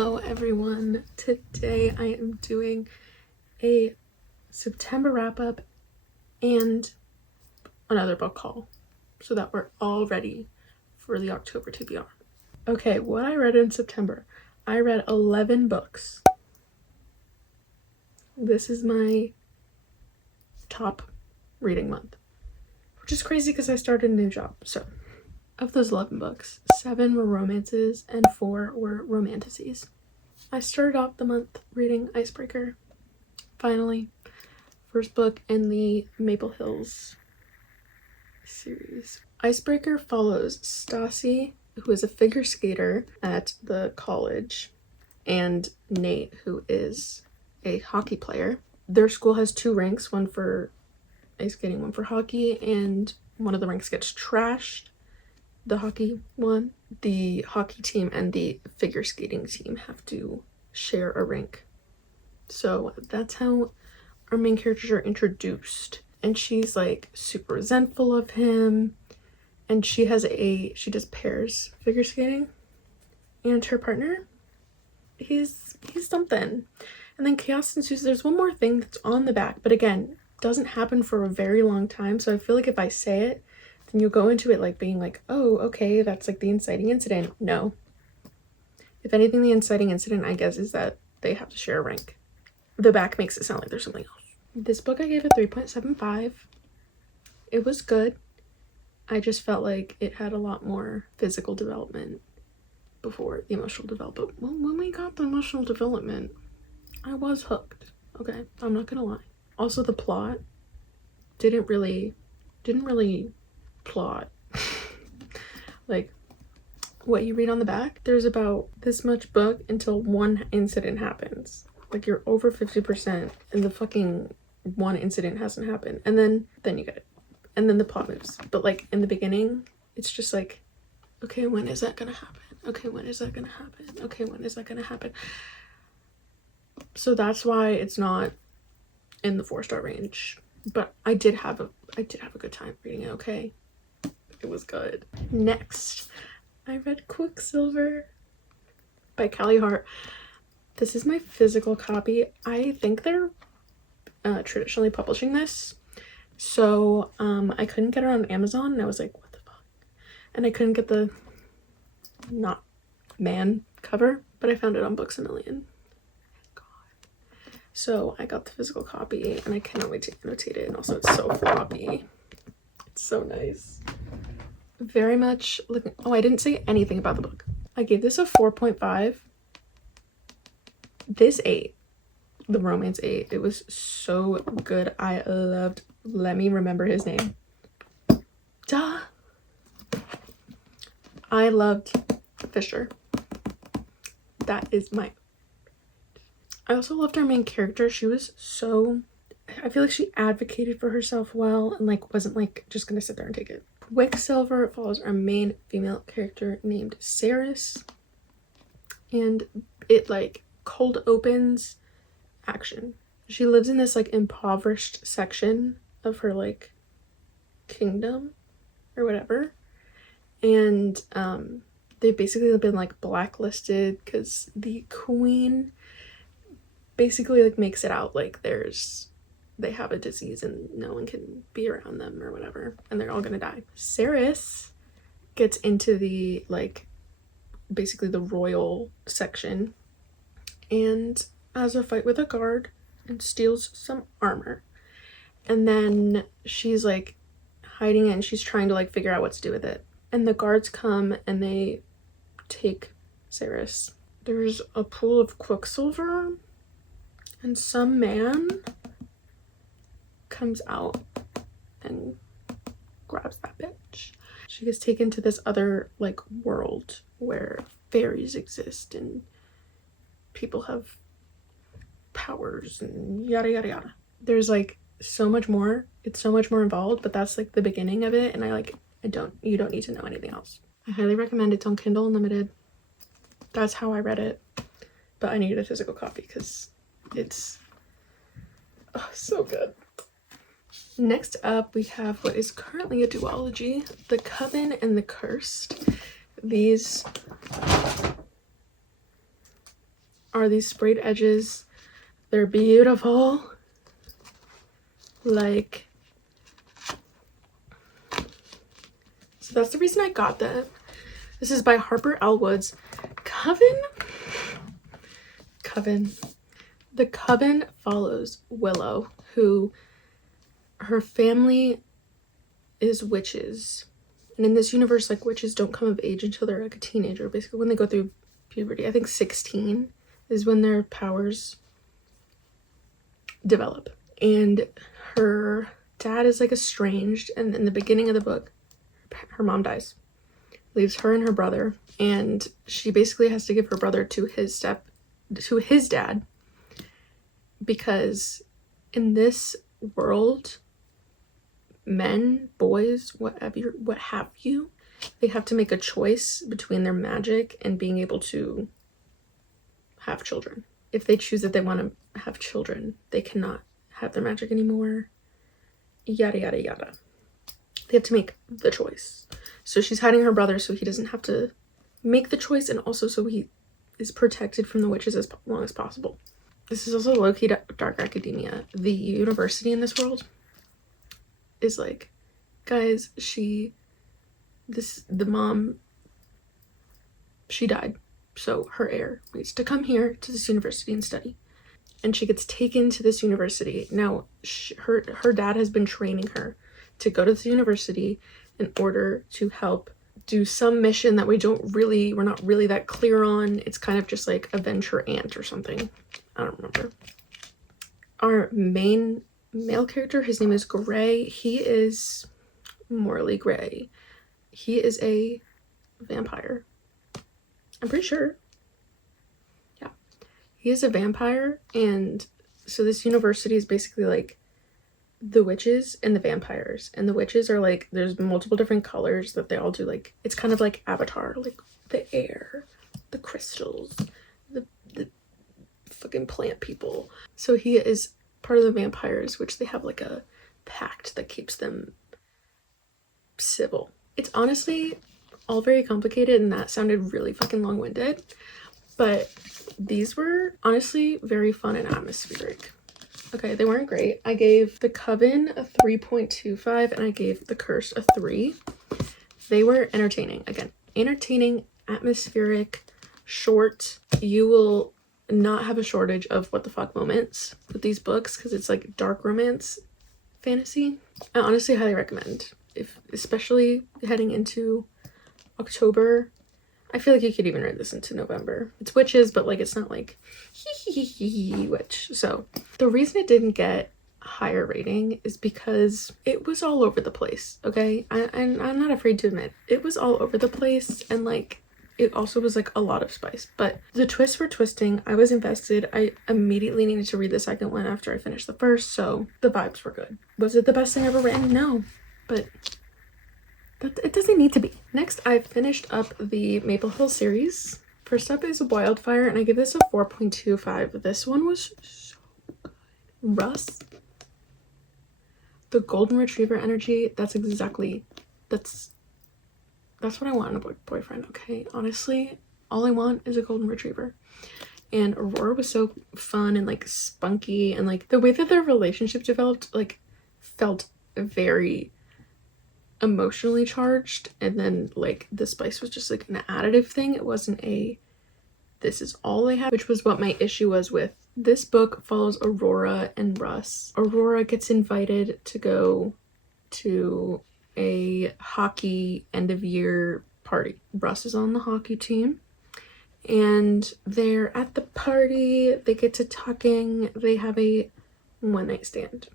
Hello everyone. Today I am doing a September wrap-up and another book haul so that we're all ready for the October TBR. Okay, what I read in September. I read 11 books. This is my top reading month, which is crazy because I started a new job. So of those 11 books, 7 were romances and 4 were romanticies. I started off the month reading Icebreaker, finally. First book in the Maple Hills series. Icebreaker follows Stassi, who is a figure skater at the college, and Nate, who is a hockey player. Their school has 2 rinks, one for ice skating, one for hockey, and one of the rinks gets trashed. The hockey one, the hockey team and the figure skating team have to share a rink. So that's how our main characters are introduced. And she's like super resentful of him. And she does pairs figure skating. And her partner, he's something. And then chaos ensues. There's one more thing that's on the back, but again, doesn't happen for a very long time. So I feel like if I say it, then you'll go into it like being like, oh, okay, that's like the inciting incident. No. If anything, the inciting incident, I guess, is that they have to share a rink. The back makes it sound like there's something else. This book I gave a 3.75. It was good. I just felt like it had a lot more physical development before the emotional development. Well, when we got the emotional development, I was hooked. Okay, I'm not gonna lie. Also, the plot didn't really plot. Like what you read on the back, there's about this much book until one incident happens. Like you're over 50% and the fucking one incident hasn't happened, and then you get it, and then the plot moves. But like in the beginning, it's just like, okay, when is that gonna happen? Okay, when is that gonna happen? Okay, when is that gonna happen? So that's why it's not in the 4-star range. But I did have a good time reading it. Okay, it was good. Next, I read Quicksilver by Callie Hart. This is my physical copy. I think they're traditionally publishing this, so I couldn't get it on Amazon, and I was like, what the fuck? And I couldn't get the not man cover, but I found it on Books A Million. So I got the physical copy, and I cannot wait to annotate it. And also, it's so floppy. It's so nice. Very much looking. Oh, I didn't say anything about the book. I gave this a 4.5. This 8. The romance 8. It was so good. I loved. Let me remember his name. Duh. I loved Fisher. That is my. I also loved our main character. She was so, I feel like she advocated for herself well and like wasn't like just gonna sit there and take it. Quicksilver follows our main female character named Saris, and it like cold opens action. She lives in this like impoverished section of her like kingdom or whatever, and they've basically been like blacklisted because the queen basically like makes it out like they have a disease and no one can be around them or whatever, and they're all gonna die. Saris gets into the like basically the royal section and has a fight with a guard and steals some armor, and then she's like hiding it and she's trying to like figure out what to do with it, and the guards come and they take Saris. There's a pool of Quicksilver, and some man comes out and grabs that bitch. She gets taken to this other like world where fairies exist and people have powers and yada yada yada. There's like so much more. It's so much more involved, but that's like the beginning of it, and you don't need to know anything else. I highly recommend it. It's on Kindle Unlimited. That's how I read it, but I needed a physical copy because it's so good. Next up, we have what is currently a duology, The Coven and the Cursed. These are these sprayed edges. They're beautiful. Like, so that's the reason I got them. This is by Harper L. Woods. Coven. The Coven follows Willow, who her family is witches. And in this universe, like, witches don't come of age until they're like a teenager. Basically, when they go through puberty, I think 16 is when their powers develop. And her dad is like estranged, and in the beginning of the book, her mom dies, leaves her and her brother, and she basically has to give her brother to his dad, because in this world, men, boys, what have you, they have to make a choice between their magic and being able to have children. If they choose that they want to have children, they cannot have their magic anymore. Yada yada yada. They have to make the choice. So she's hiding her brother so he doesn't have to make the choice, and also so he is protected from the witches as long as possible. This is also low-key dark academia. The university in this world is like, guys, the mom, she died, so her heir needs to come here to this university and study. And she gets taken to this university. Now, her dad has been training her to go to this university in order to help do some mission that we're not really that clear on. It's kind of just like avenge her aunt or something. I don't remember. Our main male character, his name is Gray. He is morally gray. He is a vampire. I'm pretty sure. Yeah. He is a vampire, and so this university is basically like the witches and the vampires. And the witches are like, there's multiple different colors that they all do, like, it's kind of like Avatar, like the air, the crystals, the fucking plant people. So he is part of the vampires, which they have like a pact that keeps them civil. It's honestly all very complicated, and that sounded really fucking long-winded, but these were honestly very fun and atmospheric. Okay, they weren't great. I gave The Coven a 3.25 and I gave The Curse a 3. They were entertaining. Again, entertaining, atmospheric, short. You will not have a shortage of what the fuck moments with these books, because it's like dark romance fantasy. I honestly highly recommend, especially heading into October. I feel like you could even read this into November. It's witches, but like, it's not like witch. So the reason it didn't get a higher rating is because it was all over the place. Okay, and I'm not afraid to admit it was all over the place, and like, it also was like a lot of spice, but the twists were twisting. I was invested. I immediately needed to read the second one after I finished the first, so the vibes were good. Was it the best thing ever written? No, but it doesn't need to be. Next, I finished up the Maple Hill series. First up is Wildfire, and I give this a 4.25. This one was so good. Russ, the golden retriever energy, that's what I want in a boyfriend, okay? Honestly, all I want is a golden retriever. And Aurora was so fun and like spunky, and like the way that their relationship developed, like, felt very emotionally charged, and then like the spice was just like an additive thing. It wasn't this is all they had, which was what my issue was with this book. Follows Aurora and Russ. Aurora gets invited to go to a hockey end of year party. Russ is on the hockey team, and they're at the party, they get to talking, they have a one-night stand.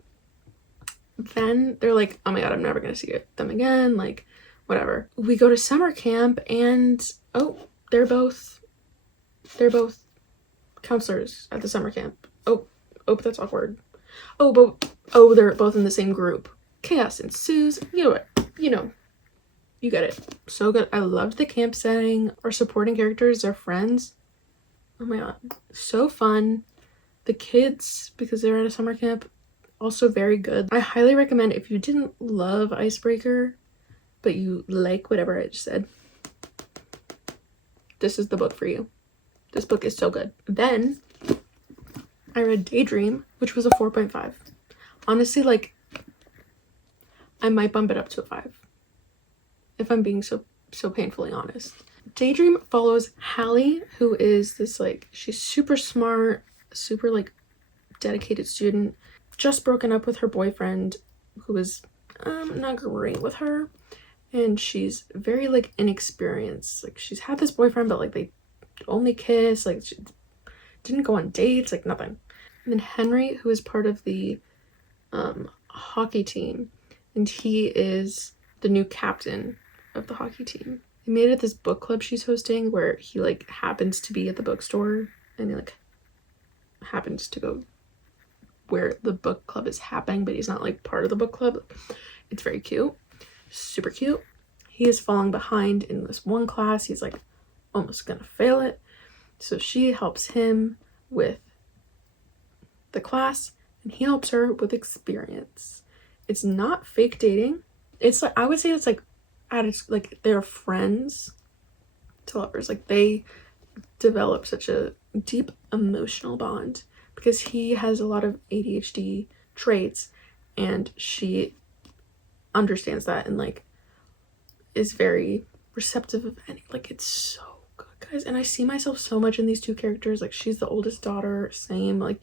Then they're like, oh my god, I'm never gonna see them again, like, whatever. We go to summer camp, and they're both counselors at the summer camp. Oh, that's awkward. They're both in the same group. Chaos ensues. You get it. So good. I loved the camp setting. Our supporting characters, their friends, oh my god, so fun. The kids, because they're at a summer camp, also very good. I highly recommend, if you didn't love Icebreaker but you like whatever I just said, this is the book for you. This book is so good. Then I read Daydream, which was a 4.5. Honestly, like, I might bump it up to a 5 if I'm being so painfully honest. Daydream follows Hallie, who is this, like, she's super smart, super, like, dedicated student, just broken up with her boyfriend, who is not great with her, and she's very, like, inexperienced. Like, she's had this boyfriend, but, like, they only kiss, like, she didn't go on dates, like, nothing. And then Henry, who is part of the hockey team, and he is the new captain of the hockey team. They made it this book club she's hosting where he, like, happens to be at the bookstore, and he, like, happens to go where the book club is happening, but he's not, like, part of the book club. It's very cute, super cute. He is falling behind in this one class. He's, like, almost gonna fail it, so she helps him with the class, and he helps her with experience. It's not fake dating. It's like, I would say it's like, like, they're friends to lovers. Like, they develop such a deep emotional bond because he has a lot of ADHD traits, and she understands that and, like, is very receptive of any, like, it's so good, guys. And I see myself so much in these two characters. Like, she's the oldest daughter, same, like,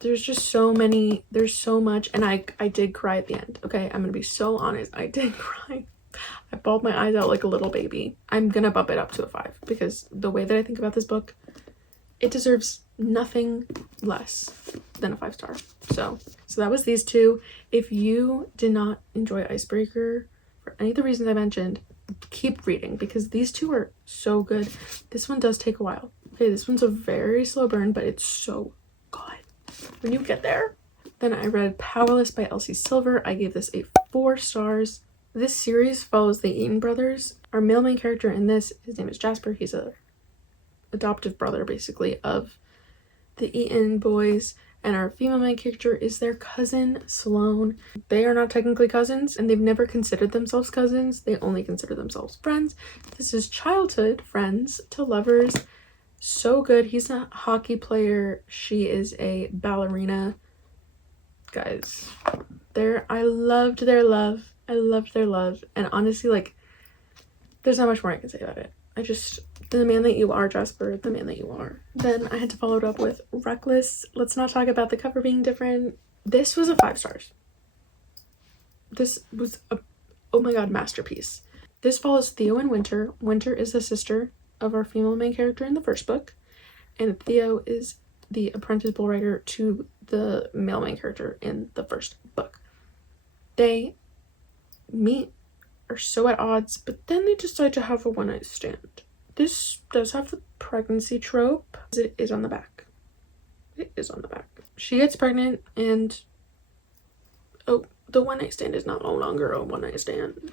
there's just so many, there's so much. And I did cry at the end. Okay, I'm gonna be so honest, I did cry. I bawled my eyes out like a little baby. I'm gonna bump it up to a 5 because the way that I think about this book, it deserves nothing less than a 5 star. So that was these two. If you did not enjoy Icebreaker for any of the reasons I mentioned, keep reading because these two are so good. This one does take a while. Okay, this one's a very slow burn, but it's so good when you get there. Then I read Powerless by Elsie Silver. I gave this a 4 stars. This series follows the Eaton brothers. Our male main character in this, his name is Jasper. He's a adoptive brother, basically, of the Eaton boys. And our female main character is their cousin, Sloane. They are not technically cousins, and they've never considered themselves cousins. They only consider themselves friends. This is childhood friends to lovers. So good. He's a hockey player. She is a ballerina. Guys, I loved their love. I loved their love. And honestly, like, there's not much more I can say about it. The man that you are, Jasper, the man that you are. Then I had to follow it up with Reckless. Let's not talk about the cover being different. This was a 5 stars. This was a, oh my god, masterpiece. This follows Theo and Winter. Winter is the sister of our female main character in the first book, and Theo is the apprentice bull rider to the male main character in the first book. They meet, are so at odds, but then they decide to have a one-night stand. This does have the pregnancy trope. It is on the back. It is on the back. She gets pregnant, and the one-night stand is no longer a one-night stand.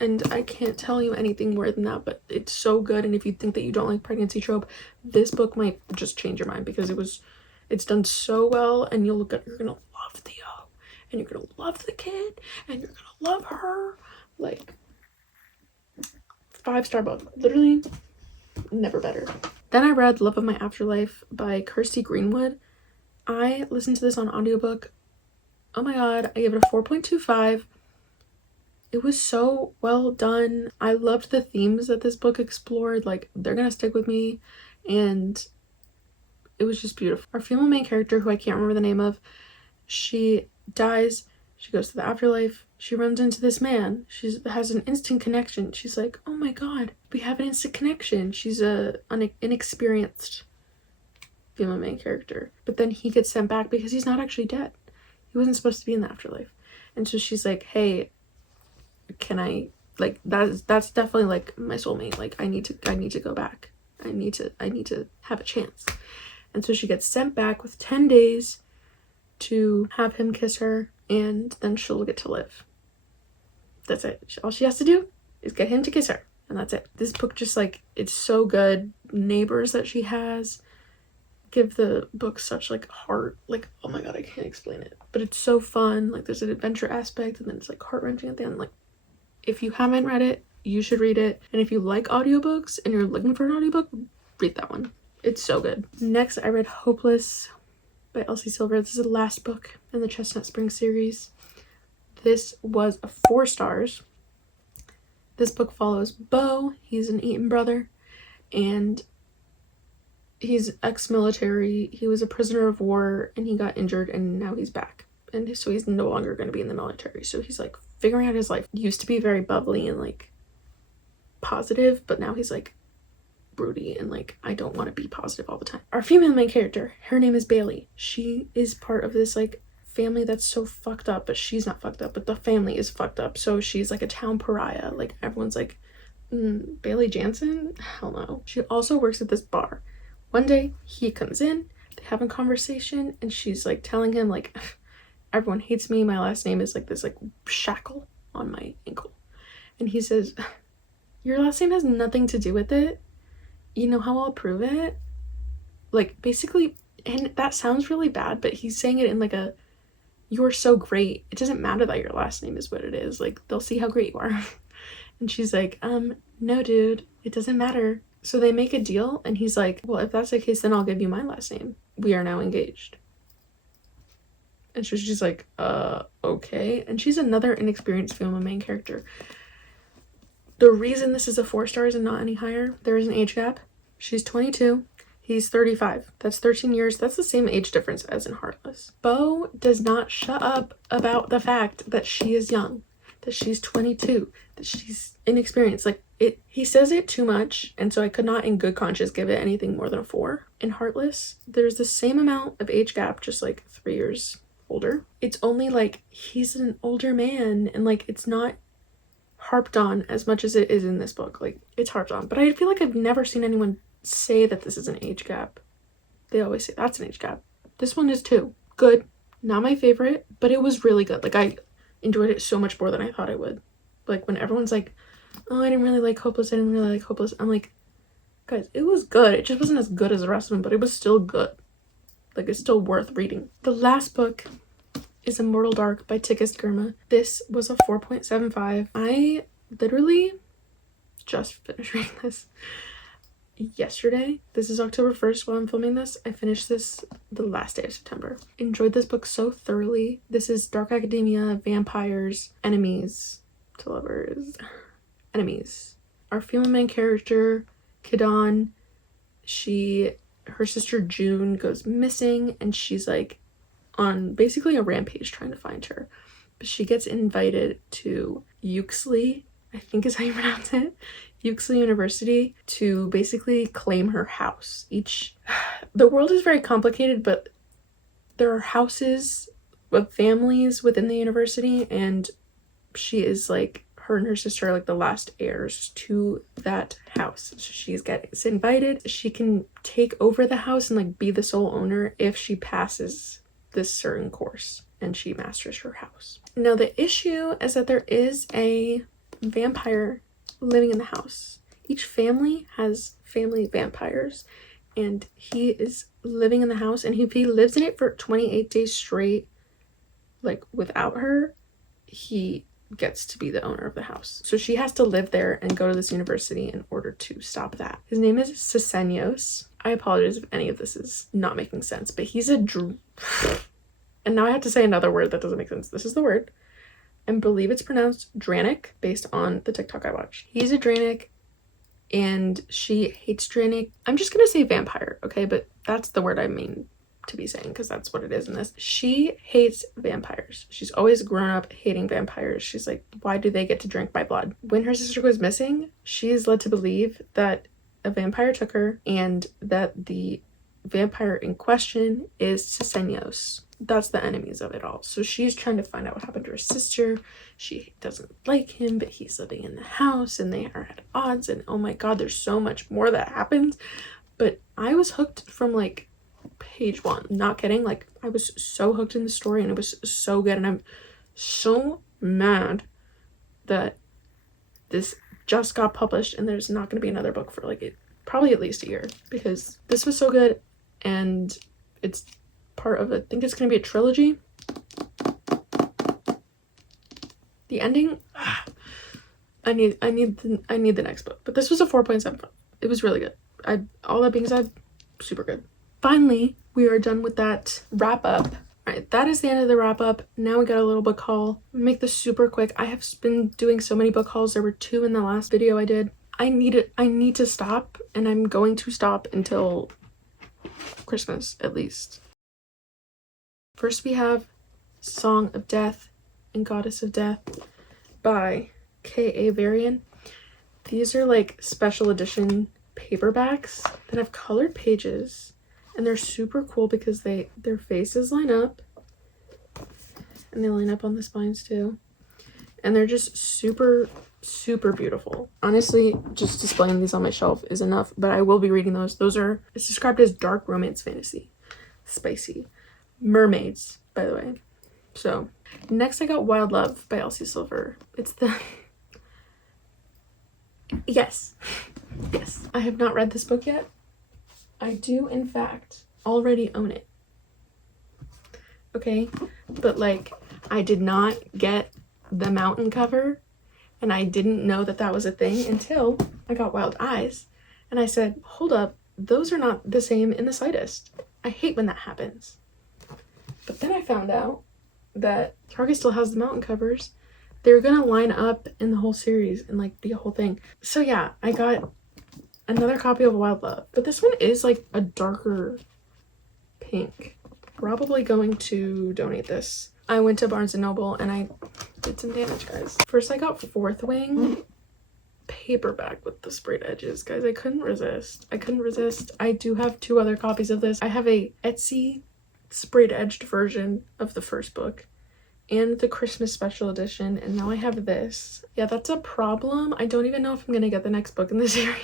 And I can't tell you anything more than that, but it's so good. And if you think that you don't like pregnancy trope, this book might just change your mind because it's done so well, and you're gonna love Theo, and you're gonna love the kid, and you're gonna love her. Like, 5-star book. Literally never better. Then I read Love of My Afterlife by Kirsty Greenwood. I listened to this on audiobook. Oh my god, I gave it a 4.25. It was so well done. I loved the themes that this book explored. Like, they're gonna stick with me, and it was just beautiful. Our female main character, who I can't remember the name of, she dies. She goes to the afterlife. She runs into this man. She has an instant connection. She's like, oh my god, we have an instant connection. She's an inexperienced female main character. But then he gets sent back because he's not actually dead. He wasn't supposed to be in the afterlife. And so she's like, hey, can I, like, that's definitely, like, my soulmate. Like, I need to go back. I need to have a chance. And so she gets sent back with 10 days to have him kiss her, and then she'll get to live. That's it. All she has to do is get him to kiss her, and that's it. This book just, like, it's so good. Neighbors that she has give the book such, like, heart. Like, oh my god, I can't explain it, but it's so fun. Like, there's an adventure aspect, and then it's, like, heart-wrenching at the end. Like, if you haven't read it, You should read it. And if you like audiobooks and you're looking for an audiobook, read that one. It's so good. Next, I read Hopeless by Elsie Silver. This is the last book in the Chestnut Spring series. This was 4 stars. This book follows Beau. He's an Eaton brother, and he's ex-military. He was a prisoner of war, and he got injured, and now he's back. And so he's no longer going to be in the military. So he's like figuring out his life. He used to be very bubbly and like positive, but now he's like broody and like, I don't want to be positive all the time. Our female main character, her name is Bailey. She is part of this like family that's so fucked up, but she's not fucked up, but the family is fucked up. So she's like a town pariah. Like everyone's like, Bailey Jansen? Hell no. She also works at this bar. One day he comes in, they have a conversation, and she's like telling him like, everyone hates me. My last name is like this like shackle on my ankle. And he says, your last name has nothing to do with it. You know how I'll prove it? Like basically, and that sounds really bad, but he's saying it in like a, you're so great. It doesn't matter that your last name is what it is. Like they'll see how great you are. And she's like, no dude, it doesn't matter. So they make a deal, and he's like, well, if that's the case, then I'll give you my last name. We are now engaged. And so she's like, okay. And she's another inexperienced female main character. The reason this is a 4 stars and not any higher, there is an age gap. She's 22. He's 35. That's 13 years. That's the same age difference as in Heartless. Beau does not shut up about the fact that she is young, that she's 22, that she's inexperienced. Like he says it too much, and so I could not in good conscience give it anything more than a 4. In Heartless, there's the same amount of age gap, just like 3 years older. It's only like he's an older man, and like it's not harped on as much as it is in this book. Like it's harped on, but I feel like I've never seen anyone say that this is an age gap. They always say that's an age gap. This one is too. Good. Not my favorite, but it was really good. Like I enjoyed it so much more than I thought I would. Like when everyone's like, oh, I didn't really like Hopeless, I didn't really like Hopeless, I'm like, guys, it was good. It just wasn't as good as the rest of them, but it was still good. Like it's still worth reading. The last book is Immortal Dark by Tikist Girma. This was a 4.75. I literally just finished reading this yesterday. This is October 1st while I'm filming this. I finished this the last day of September. Enjoyed this book so thoroughly. This is dark academia, vampires, enemies to lovers, enemies. Our female main character, Kidan, her sister June goes missing, and she's like on basically a rampage trying to find her. But she gets invited to Uxley, I think is how you pronounce it, Uxley University, to basically claim her house. The world is very complicated, but there are houses of families within the university, and she is like, her and her sister are like the last heirs to that house. So she gets invited. She can take over the house and like be the sole owner if she passes this certain course and she masters her house. Now the issue is that there is a vampire living in the house. Each family has family vampires, and he is living in the house, and if he lives in it for 28 days straight, like without her, he gets to be the owner of the house. So she has to live there and go to this university in order to stop that. His name is Sisenios. I apologize if any of this is not making sense, but he's and now I have to say another word that doesn't make sense. This is the word. I believe it's pronounced Dranic based on the TikTok I watched. He's a Dranic, and she hates Dranic. I'm just gonna say vampire, okay? But that's the word I mean to be saying, because that's what it is in this. She hates vampires. She's always grown up hating vampires. She's like, why do they get to drink my blood? When her sister goes missing, she is led to believe that a vampire took her, and that the vampire in question is Sisenios. That's the enemies of it all. So she's trying to find out what happened to her sister. She doesn't like him, but he's living in the house, and they are at odds, and oh my god, there's so much more that happens. But I was hooked from like page 1, not kidding. Like I was so hooked in the story, and it was so good, and I'm so mad that this just got published and there's not going to be another book for like probably at least a year, because this was so good, and it's part of I think it's going to be a trilogy. The ending, I need the next book. But this was a 4.75. It was really good. All that being said, super good. Finally, we are done with that wrap up. All right, that is the end of the wrap up. Now we got a little book haul. Make this super quick. I have been doing so many book hauls. There were 2 in the last video I did. I need to stop, and I'm going to stop until Christmas at least. First we have Song of Death and Goddess of Death by K.A. Varian. These are like special edition paperbacks that have colored pages, and they're super cool because their faces line up, and they line up on the spines too, and they're just super beautiful. Honestly, just displaying these on my shelf is enough, but I will be reading those. It's described as dark romance fantasy, spicy, mermaids, by the way. So next I got Wild Love by Elsie Silver. It's the yes, I have not read this book yet. I do in fact already own it, okay, but like I did not get the mountain cover, and I didn't know that was a thing until I got Wild Eyes, and I said, hold up, those are not the same in the slightest. I hate when that happens. But then I found out that Target still has the mountain covers. They're gonna line up in the whole series and like be a whole thing. So yeah, I got another copy of Wild Love, but this one is like a darker pink. Probably going to donate this. I went to Barnes & Noble and I did some damage, guys. First I got Fourth Wing paperback with the sprayed edges, guys. I couldn't resist. I do have 2 other copies of this. I have a Etsy sprayed edged version of the first book and the Christmas special edition, and now I have this. Yeah, that's a problem. I don't even know if I'm gonna get the next book in the series.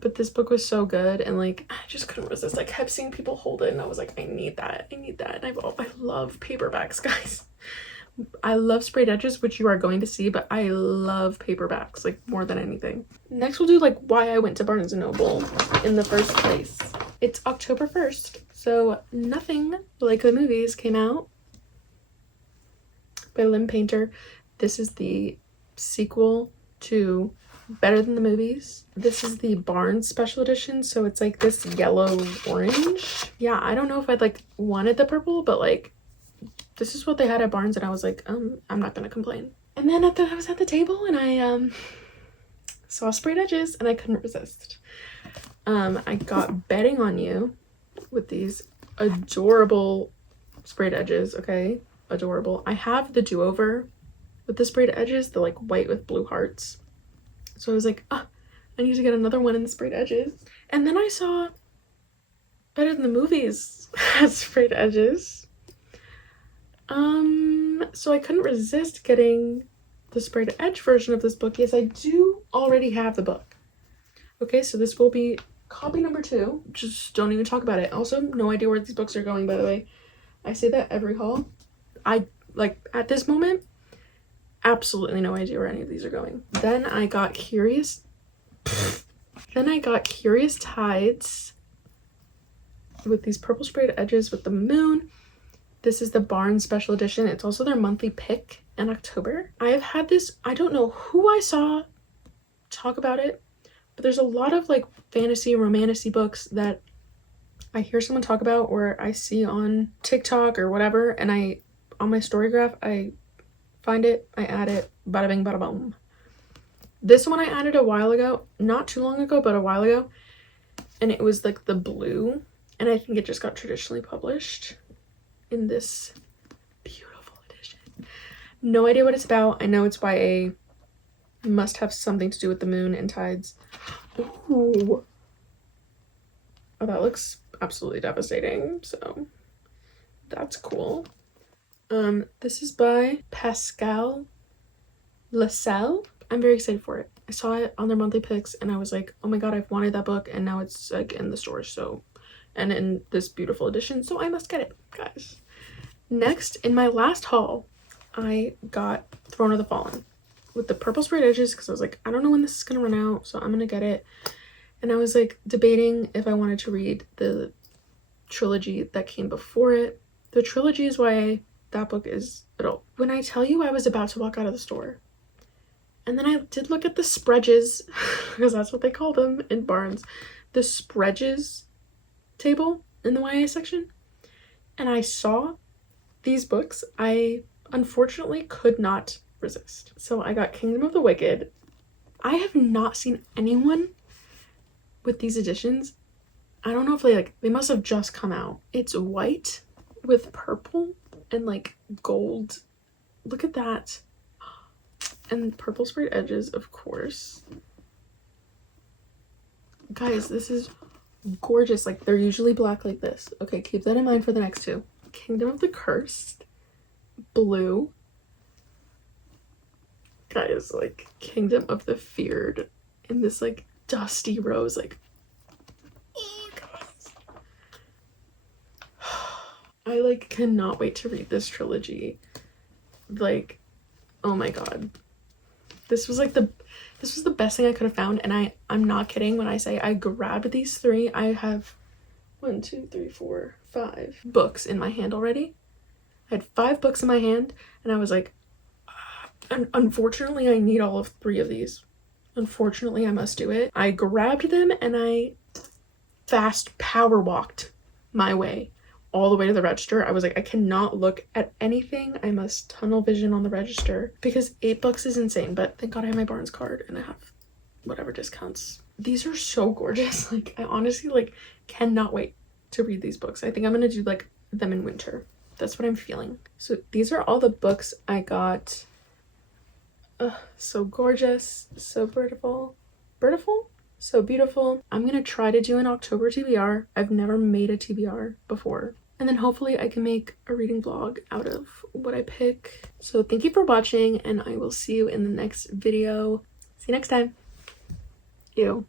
But this book was so good, and like I just couldn't resist. I kept seeing people hold it and I was like, I need that. And I love paperbacks, guys. I love sprayed edges, which you are going to see, but I love paperbacks like more than anything. Next we'll do like why I went to Barnes & Noble in the first place. It's October 1st, so Nothing Like the Movies came out by Lynn Painter. This is the sequel to Better Than the Movies. This is the Barnes special edition, so it's like this yellow orange. Yeah, I don't know if I'd like wanted the purple, but like this is what they had at Barnes, and I was like, I'm not gonna complain. And then I was at the table and I saw sprayed edges and I couldn't resist. I got Betting on You with these adorable sprayed edges. Okay, adorable. I have the Do-Over with the sprayed edges, the like white with blue hearts. So I was like, I need to get another one in the sprayed edges. And then I saw Better Than the Movies has sprayed edges. So I couldn't resist getting the sprayed edge version of this book. Yes, I do already have the book. Okay, so this will be copy number 2. Just don't even talk about it. Also, no idea where these books are going, by the way. I say that every haul. I like at this moment absolutely no idea where any of these are going. Then I got Curious Tides with these purple sprayed edges with the moon. This is the Barnes special edition. It's also their monthly pick in October. I have had this, I don't know who I saw talk about it, but there's a lot of like fantasy romantasy books that I hear someone talk about or I see on TikTok or whatever, and on my Storygraph, I find it, I add it, bada bing, bada boom. This one I added a while ago, not too long ago, but a while ago, and it was like the blue, and I think it just got traditionally published in this beautiful edition. No idea what it's about. I know it's YA. Must have something to do with the moon and tides. Ooh. Oh, that looks absolutely devastating, so that's cool. This is by Pascal Lascelles. I'm very excited for it. I saw it on their monthly picks and I was like, oh my god, I've wanted that book, and now it's like in the stores, so, and in this beautiful edition, so I must get it, guys. Next, in my last haul, I got Throne of the Fallen with the purple sprayed edges because I was like, I don't know when this is gonna run out, so I'm gonna get it. And I was like debating if I wanted to read the trilogy that came before it. The trilogy is YA. That book is adult. When I tell you I was about to walk out of the store And then I did look at the spreads, because that's what they call them in Barnes. The spreads table in the YA section. And I saw these books. I unfortunately could not resist. So I got Kingdom of the Wicked. I have not seen anyone with these editions. I don't know if they must have just come out. It's white with purple and like gold. Look at that. And purple sprayed edges, of course. Guys, this is gorgeous. Like, they're usually black like this. Okay, keep that in mind for the next two. Kingdom of the Cursed, blue. Guys, like, Kingdom of the Feared in this like dusty rose, like, oh guys. I like cannot wait to read this trilogy. Like, oh my god. This was the best thing I could have found, and I'm not kidding when I say I grabbed these three. I have 1, 2, 3, 4, 5 books in my hand already. I had 5 books in my hand, and I was like, unfortunately, I need all of 3 of these. Unfortunately, I must do it. I grabbed them, and I fast power walked my way all the way to the register. I was like, I cannot look at anything. I must tunnel vision on the register because 8 bucks is insane. But thank God I have my Barnes card and I have whatever discounts. These are so gorgeous. Like, I honestly like cannot wait to read these books. I think I'm gonna do like them in winter. That's what I'm feeling. So these are all the books I got. So gorgeous, so beautiful, so beautiful. I'm gonna try to do an October TBR. I've never made a TBR before. And then hopefully I can make a reading vlog out of what I pick. So thank you for watching, and I will see you in the next video. See you next time. Ew.